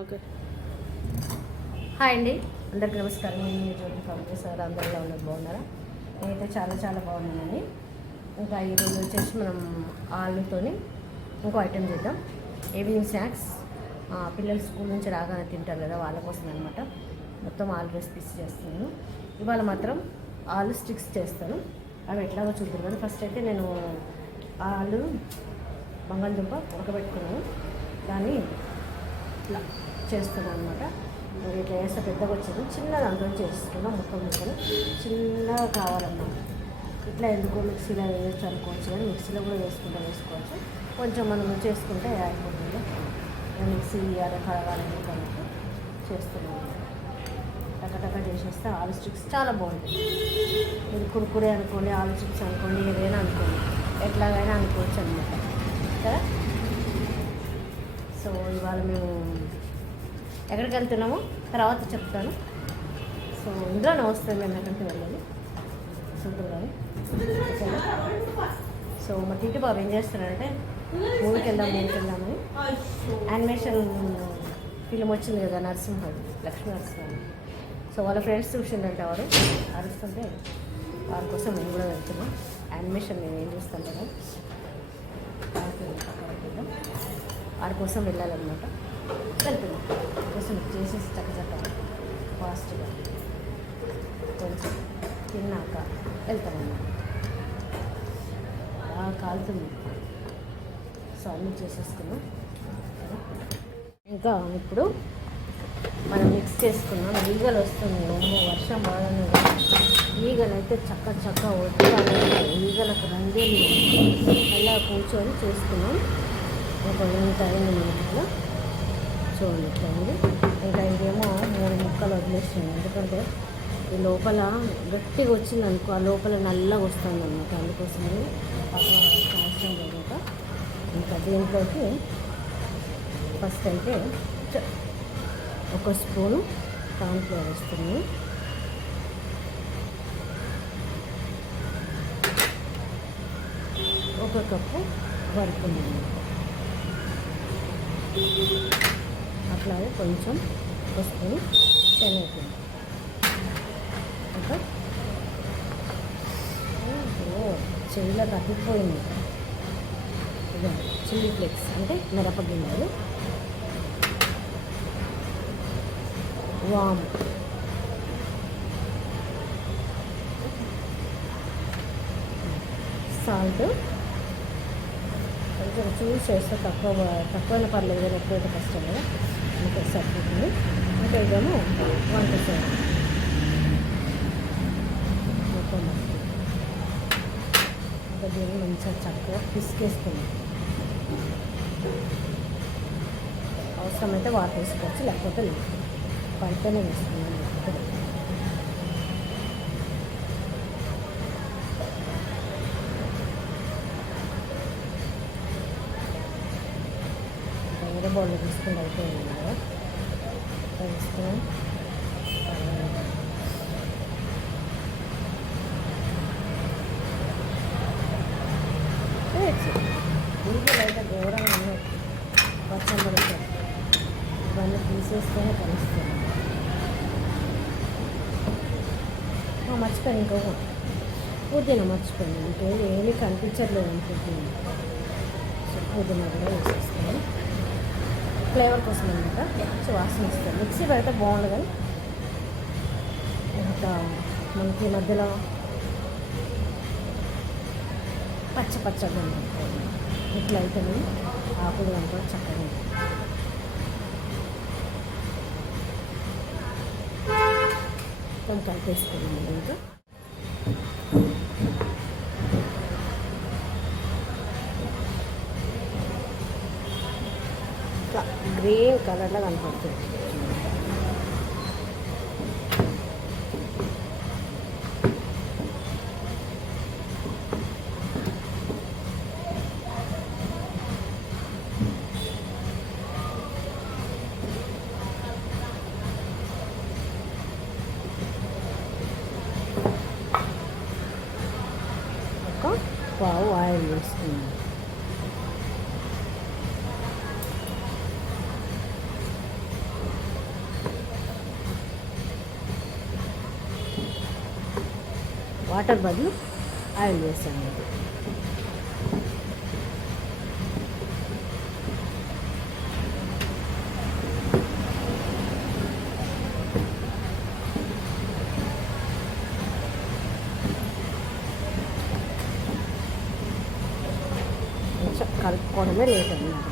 Okay. Hi అండి, అందరికీ నమస్కారం. నేను జ్యోతి కాంగ్రెస్ సార్, అందరిలో ఉన్నది బాగున్నారా? నేనైతే చాలా చాలా బాగున్నానండి. ఇంకా ఈరోజు వచ్చేసి మనం ఆలుతోని ఇంకో ఐటెం చేద్దాం. ఈవినింగ్ స్నాక్స్ పిల్లలు స్కూల్ నుంచి రాగానే తింటారు కదా, వాళ్ళ కోసం అనమాట. మొత్తం ఆలు రెసిపీస్ చేస్తున్నాను. ఇవాళ మాత్రం ఆలు స్టిక్స్ చేస్తాను. అవి ఎట్లాగో చూద్దాం కదా. ఫస్ట్ అయితే నేను ఆలు బంగాళదుంప ఉడకబెట్టుకున్నాను, దాన్ని ఇట్లా చేస్తున్నాను అనమాట. ఇట్లా వేస్తే పెద్దగా వచ్చేది, చిన్న దాంట్లో చేస్తున్నాం. మొత్తం ముక్కలు చిన్నగా కావాలన్నమాట. ఇట్లా ఎందుకో మిక్సీలో వేయచ్చు అనుకోవచ్చు, కానీ మిక్సీలో కూడా వేసుకోవచ్చు. కొంచెం మనం చేసుకుంటే అయిపోతుంది. మిక్సీ అదే కడగాలని కాబట్టి చేస్తున్నాం. టకటక చేసేస్తే ఆలు స్టిక్స్ చాలా బాగుంటుంది. ఇది కురుకురే అనుకోండి, ఆలు స్టిక్స్ అనుకోండి, ఏదైనా అనుకోండి, ఎట్లాగైనా అనుకోవచ్చు అనమాట కదా. సో ఇవాళ మేము ఎక్కడికి వెళ్తున్నామో తర్వాత చెప్తాను. సో ఇందులోనే వస్తుంది, మేము ఎక్కడికి వెళ్ళాలి సూపర్ కానీ. సో మా టీటీ బాబు ఏం చేస్తున్నారంటే మూవీకి వెళ్దామని యానిమేషన్ ఫిలిం వచ్చింది కదా, నరసింహుడు, లక్ష్మీ నరసింహుడు. సో వాళ్ళ ఫ్రెండ్స్ చూసిందంటే వారు అరుస్తుంటే వారి కోసం మేము కూడా వెళ్తున్నాం. యానిమేషన్ మేము ఏం చూస్తాం కదా, వారి కోసం వెళ్ళాలన్నమాట. వెళ్తున్నాం కోసం చేసేసి చక్కచక్క ఫాస్ట్గా కొంచెం తిన్నాక వెళ్తామన్నమాట. బాగా కాలుతుంది. సో అన్నీ చేసేసుకున్నాం. ఇంకా ఇప్పుడు మనం మిక్స్ చేసుకున్నాం. ఈగలు వస్తుంది, వర్షం బాగానే. ఈగలు అయితే చక్క వద్దు, ఈగలకు రంగేలి అలా కూర్చొని చేసుకున్నాం. ఒక ఇంత అయింది మనకు చూడండి, ఇట్లా ఉంది. ఇంకా ఇదేమో 3 ముక్కలు వదిలేస్తుంది, ఎందుకంటే ఈ లోపల గట్టిగా వచ్చింది అనుకో, ఆ లోపల నల్లగా వస్తుంది అన్నమాట. అందుకోసమే అవసరం లేక ఇంకా దీంట్లోకి ఫస్ట్ అయితే ఒక స్పూను కార్న్ఫ్లవర్ వేస్తున్నాను. ఒక కప్పు వరకు అట్లాగే కొంచెం వస్తుంది శనగపిండి. ఇంకా చెయ్యిలో తగ్గిపోయింది. ఇదే చిల్లీ ఫ్లేక్స్ అంటే మిరపగింజలు, వాము, సాల్ట్ కొంచెం చూస్ చేస్తే తక్కువైనా పర్లేదు కదా, ఎప్పుడైతే కష్టం కదా, ఇంకా సరిపోతుంది. ఇంకా ఇదేమో 1% మొత్తం ఇంకా దీన్ని మంచిగా చక్కగా పిసికేసుకున్నాం. అవసరమైతే వాటర్ వేసుకోవచ్చు, లేకపోతే లేదు. పైతేనే వేసుకున్నాం. వేరే బౌల్లో తీసుకుని అయిపోయింది కదా, వేసుకున్నాం. ఈగలు అయితే ఘోరంగా ఉన్నాయి, వర్షం పడుతుంది. ఇవన్నీ తీసేస్తేనే కలుస్తుంది. మర్చిపోయాను, ఇంకో పుదీనా మర్చిపోయాను. అంటే ఏమీ కనిపించట్లేదు అనుకుంటున్నాను. సో పుదీనా కూడా వేసేస్తాను, ఫ్లేవర్ కోసం అనమాట. మంచి వాసన ఇస్తాను. మిక్సీ పెడితే బాగుంది, కానీ ఇంకా మనకి మధ్యలో పచ్చగా ఉంటుంది. ఇట్లా అయితే ఆకులు కనుక చక్కగా కొంచెం కలిపేసుకున్నాను. ఇంకా గ్రీన్ కలర్లో కనపడుతుంది. ఒక పావు ఆయిల్ వేసుకున్నాను. వాటర్ బదులు ఆయిల్ వేసాను. కలుపుకోవడమే లేట్ అన్నమాట.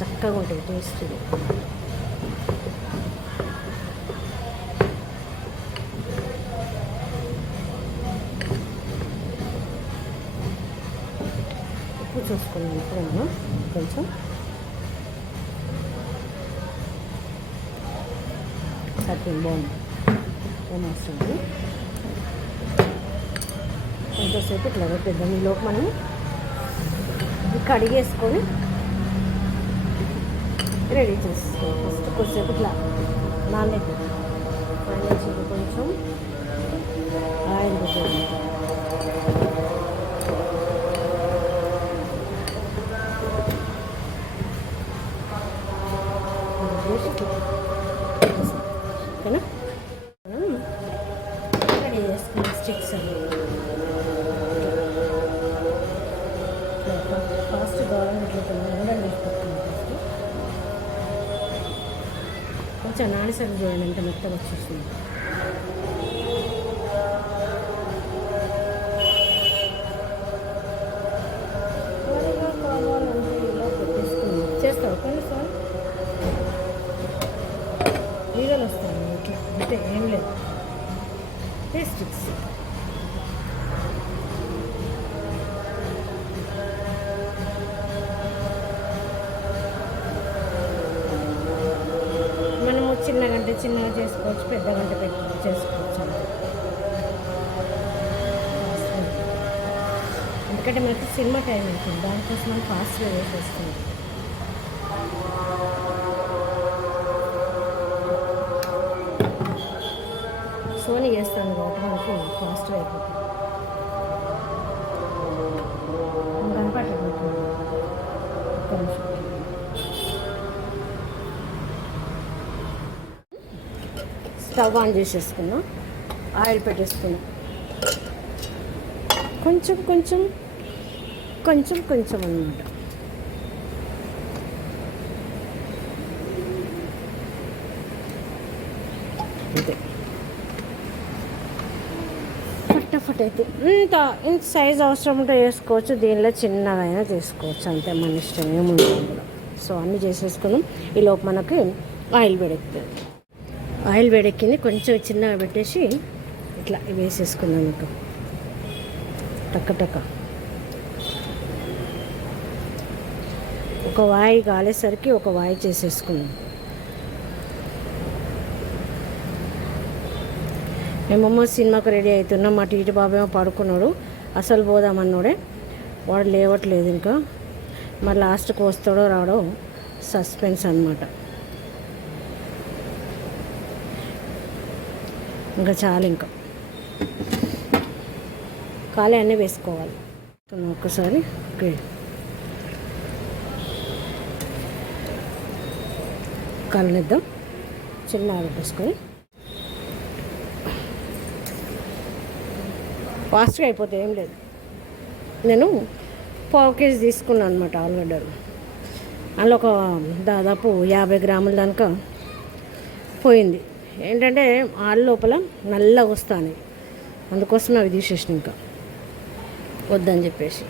చక్కగా ఉంటుంది టేస్ట్. ఉప్పు చూసుకున్నాను ఇప్పుడు కొంచెం సరిపోయింది, బాగుంది, ఏమొస్తుంది. కొంచెంసేపు ఇట్లా పెట్టేద్దాం. ఈలోపు మనం కడిగేసుకొని రెడీ చేసుకో. ఫస్ట్ కొద్దిసేపు ఇట్లా నానబెట్టి కొంచెం ఆయిల్ పెట్టేది. ఓకేనా, రెడీ చేసుకుని స్టిక్స్ అవి ఫాస్ట్ గవర్నమెంట్ ఉండండి వేసుకుంటున్నాను. కొంచెం నానిసరి చూడండి ఎంత మెత్తగా వచ్చేస్తుంది. కావాలంటే ఇలా పెట్టేసుకున్నాం. చేస్తావు కానీ సార్ ఈగలు వస్తాయి ఇట్లా అంటే ఏం లేదు. స్టిక్స్ చిన్నగంటే చిన్నగా చేసుకోవచ్చు, పెద్ద గంట పెట్టి చేసుకోవచ్చు. ఎందుకంటే మనకి సినిమా టైం అవుతుంది, దానికోసం మనం ఫాస్ట్గా వేసేస్తుంది. సోనీ చేస్తాను కాబట్టి మనకి ఫాస్ట్గా అయిపోతుంది. కనపడలేదు ఒక్క నిమిషం. స్టవ్ ఆన్ చేసేసుకున్నాం, ఆయిల్ పెట్టేసుకున్నాం. కొంచెం కొంచెం కొంచెం కొంచెం అన్నమాట. అంతే, ఫటాఫట్ అయితే ఇంత సైజ్ అవసరం ఉంటే వేసుకోవచ్చు, దీనిలో చిన్నగా అయినా తీసుకోవచ్చు, అంతే మన ఇష్టం ఏముంటుంది కూడా. సో అన్నీ చేసేసుకున్నాం. ఈలోపు మనకి ఆయిల్ వేడెక్కుతుంది. ఆయిల్ వేడెక్కింది, కొంచెం చిన్నగా పెట్టేసి ఇట్లా వేసేసుకున్నాం. ఇంకా టక్క టక్క ఒక వాయి కాలేసరికి ఒక వాయి చేసేసుకున్నాం. మేమమ్మ సినిమాకు రెడీ అవుతున్నాం. మా టీటి బాబేమో పడుకున్నాడు, అసలు పోదామన్నాడే, వాడు లేవట్లేదు ఇంకా. మరి లాస్ట్కి వస్తాడో రాడో సస్పెన్స్ అన్నమాట. ఇంకా చాలు, ఇంకా కాలే అన్నీ వేసుకోవాలి ఒక్కసారి. ఓకే, కలనిద్దాం. చిన్న పెట్టేసుకొని ఫాస్ట్గా అయిపోతే ఏం లేదు. నేను 1/2 కేజీ తీసుకున్నాను అనమాట ఆలుగడ్డలు. అందులో ఒక దాదాపు 50 గ్రాముల దాకా పోయింది. ఏంటంటే ఆలు లోపల నల్లగా వస్తాయి, అందుకోసం అవి తీసేసిన, ఇంకా వద్దని చెప్పేసి.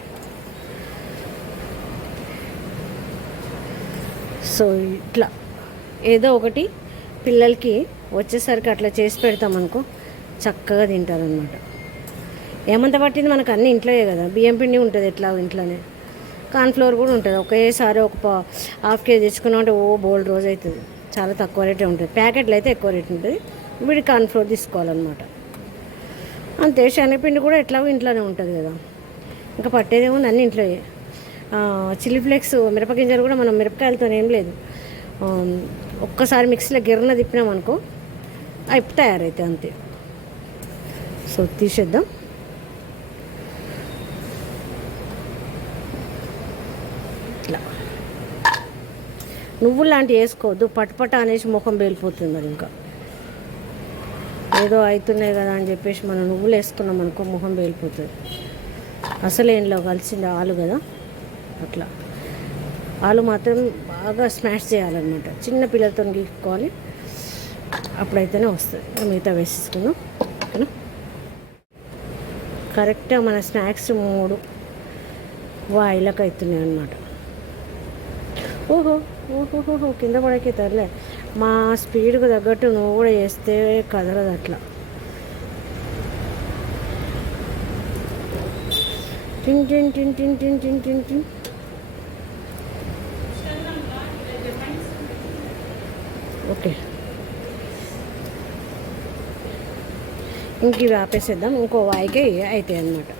సో ఇట్లా ఏదో ఒకటి పిల్లలకి వచ్చేసరికి అట్లా చేసి పెడతామనుకో, చక్కగా తింటారనమాట. ఏమంత పట్టింది మనకు అన్నీ ఇంట్లోయే కదా, బియ్యం పిండి ఉంటుంది ఎట్లా ఇంట్లోనే, కార్న్ఫ్లోర్ కూడా ఉంటుంది. ఒకేసారి ఒక 1/2 కేజీ తెచ్చుకున్నామంటే బోల్డ్ రోజు అవుతుంది. చాలా తక్కువ రేటే ఉంటుంది, ప్యాకెట్లు అయితే ఎక్కువ రేట్ ఉంటుంది. వీడి కార్న్ఫ్లోర్ తీసుకోవాలన్నమాట. అంతే, శనగపిండి కూడా ఎట్లాగో ఇంట్లోనే ఉంటుంది కదా, ఇంకా పట్టేదేముంది అన్నీ ఇంట్లోయే. చిల్లీ ఫ్లేక్స్, మిరపగింజలు కూడా మనం మిరపకాయలతో ఏం లేదు, ఒక్కసారి మిక్సీలో గిర్రన తిప్పినాం అనుకో అయిపోయి తయారైతే అంతే. సో తీసేద్దాం. ఇట్లా నువ్వులు లాంటివి వేసుకోవద్దు, పటపట అనేసి ముఖం పేలిపోతుంది. మరి ఇంకా ఏదో అవుతున్నాయి కదా అని చెప్పేసి మనం నువ్వులు వేసుకున్నాం అనుకో ముఖం పేలిపోతుంది. అసలు ఏంలో కలిసింది ఆలు కదా, అట్లా ఆలు మాత్రం బాగా స్మాష్ చేయాలన్నమాట. చిన్న పిల్లలతో గీక్కోవాలి, అప్పుడైతేనే వస్తుంది. మిగతా వేసేసుకుందాం. ఓకేనా? కరెక్ట్గా మన స్నాక్స్ 3 వాయిలకు అవుతున్నాయి అన్నమాట. ఓహో ఓహోహోహో కింద పడకే తరలే. మా స్పీడ్కి తగ్గట్టు నువ్వు కూడా చేస్తే కదలదు అట్లా. టిన్ టిన్ టిన్ టిన్ టిన్ టిన్ టిన్ టిన్. ఓకే, ఇంక ఇవి ఆపేసేద్దాం. ఇంకో వాయికే అవుతాయి అన్నమాట.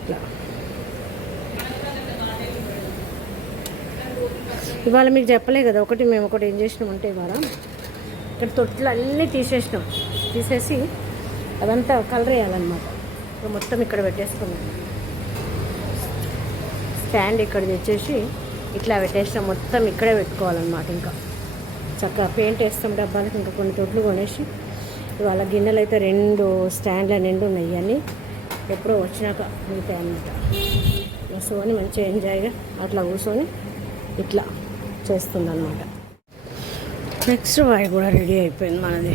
ఇట్లా ఇవాళ మీకు చెప్పలే కదా మేము ఒకటి ఏం చేసినామంటే ఇవాళ ఇక్కడ తొట్లు అన్నీ తీసేసి అదంతా కలర్ వేయాలన్నమాట. మొత్తం ఇక్కడ పెట్టేసుకున్నాం. స్టాండ్ ఇక్కడ తెచ్చేసి ఇట్లా పెట్టేసినాం. మొత్తం ఇక్కడే పెట్టుకోవాలన్నమాట. ఇంకా చక్కగా పెయింట్ వేస్తాం డబ్బాలకు. ఇంకా కొన్ని తొట్లు కొనేసి ఇవాళ గిన్నెలు అయితే 2 స్టాండ్ల నిండు ఉన్నాయి. ఇవన్నీ ఎప్పుడో వచ్చినాక మిగతాయి అన్నమాట. కూర్చొని మంచిగా ఎంజాయ్గా అట్లా కూర్చొని ఇట్లా చేస్తుంది అన్నమాట. నెక్స్ట్ వాయి కూడా రెడీ అయిపోయింది మనది.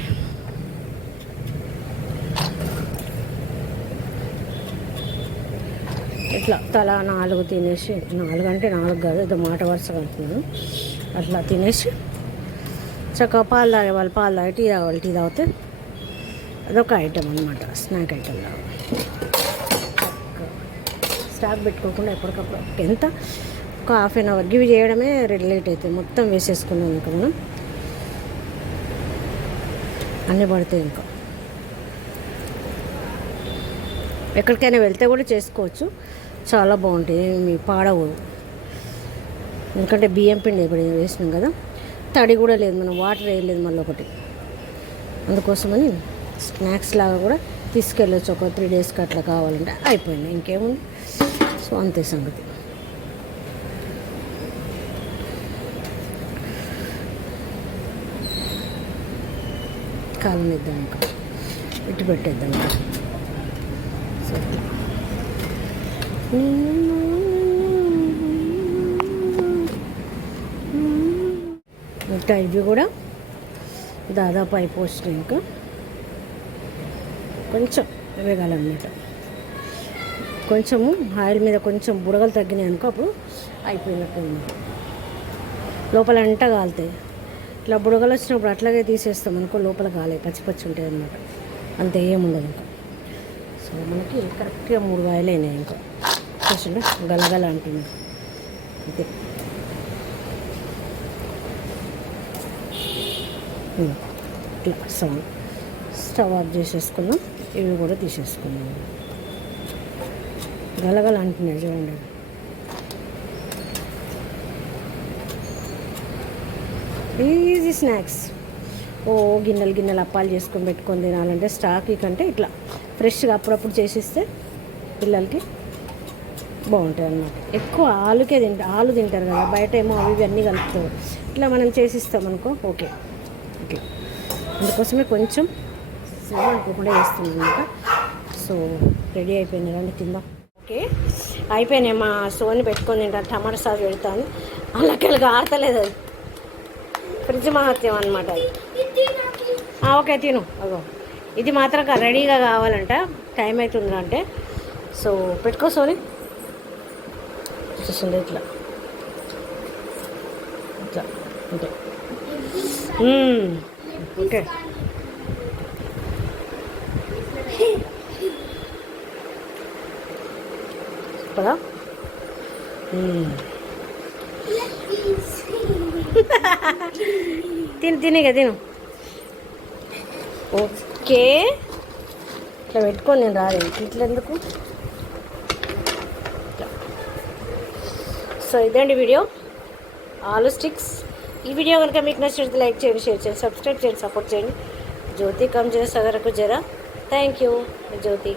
ఇట్లా తలా 4 తినేసి, 4 అంటే 4 కాదు, ఏదో మాట వరుసగా అంటున్నాను. అట్లా తినేసి చక్కగా పాలు తాగే వాళ్ళు పాలు తాగి, టీ తాగే వాళ్ళు టీ తాగితే అదొక ఐటెం అనమాట, స్నాక్ ఐటెం లాగా. స్టాక్ పెట్టుకోకుండా ఎప్పటికప్పుడు ఎంత ఒక ½ an hour గివి చేయడమే లేట్ అవుతుంది. మొత్తం వేసేసుకున్నాం ఇంకా మనం, అన్నీ పడతాయి. ఇంకా ఎక్కడికైనా వెళ్తే కూడా చేసుకోవచ్చు, చాలా బాగుంటుంది. మీ పాడవు, ఎందుకంటే బియ్యం పిండి ఇప్పుడు వేసినాం కదా, తడి కూడా లేదు, మనం వాటర్ వేయలేదు మళ్ళీ ఒకటి. అందుకోసమని స్నాక్స్ లాగా కూడా తీసుకెళ్ళొచ్చు. ఒక 3 daysకి అట్లా కావాలంటే అయిపోయింది, ఇంకేముంది. సో అంతే సంగతి. కాలనిద్దాం, ఇంకా ఇటు పెట్టేద్దాం. సో ఇంకా ఇవి కూడా దాదాపు అయిపోతున్నాయి. ఇంకా కొంచెం వేగాలన్నమాట. కొంచెము ఆయిల్ మీద కొంచెం బుడగలు తగ్గినాయి అనుకో అప్పుడు అయిపోయినట్టు అన్నమాట. లోపల అంట కాలుతాయి. ఇట్లా బుడగలు వచ్చినప్పుడు అట్లాగే తీసేస్తాం అనుకో, లోపల కాలే పచ్చి పచ్చి ఉంటాయి అన్నమాట. అంతే, ఏముండదు ఇంకా. సో మనకి కరెక్ట్గా 3 వాయిలు అయినాయి. ఇంకా చూసిండే గలగల అంటున్నాయి అంతే. ఇట్లా స్టవ్ ఆఫ్ చేసేసుకున్నాం. ఇవి కూడా తీసేసుకున్నాం. గలగల అంటున్నాయి చూడండి. Easy snacks. గిన్నెలు అప్పాలు చేసుకొని పెట్టుకొని తినాలంటే స్టాక్ కంటే ఇట్లా ఫ్రెష్గా అప్పుడప్పుడు చేసిస్తే పిల్లలకి బాగుంటుంది అన్నమాట. ఎక్కువ ఆలు తింటారు కదా, బయట ఏమో అవి అన్నీ కలుపుతారు. ఇట్లా మనం చేసిస్తాం అనుకో ఓకే. ఇట్లా అందుకోసమే కొంచెం శ్రమ అనుకోకుండా వేస్తుంది అనమాట. సో రెడీ అయిపోయింది రండి తిందాం. ఓకే అయిపోయినాయి. మా సోని పెట్టుకొని తింటాను, టమాటా సాస్ పెడతాను. అలాగే ఆడతలేదు, అది ఫ్రిడ్జ్ మహత్యం అనమాట అది. ఓకే తిను. అగో ఇది మాత్రం రెడీగా కావాలంట, టైం అవుతుంది అంటే. సో పెట్టుకో సోని. చూస్తుంది ఇట్లా ఇట్లా అంటే ఓకే. కదా తినిగా తిను. ఓకే ఇట్లా పెట్టుకొని నేను రాలేదు ఇట్లా ఎందుకు. సో ఇదండి వీడియో. ఆలు స్టిక్స్ ఈ వీడియో కనుక మీకు నచ్చినట్లయితే లైక్ చేయండి, షేర్ చేయండి, సబ్స్క్రైబ్ చేయండి, సపోర్ట్ చేయండి. జ్యోతి కమ్ జరా సగరకు జరా. Thank you Jyothi.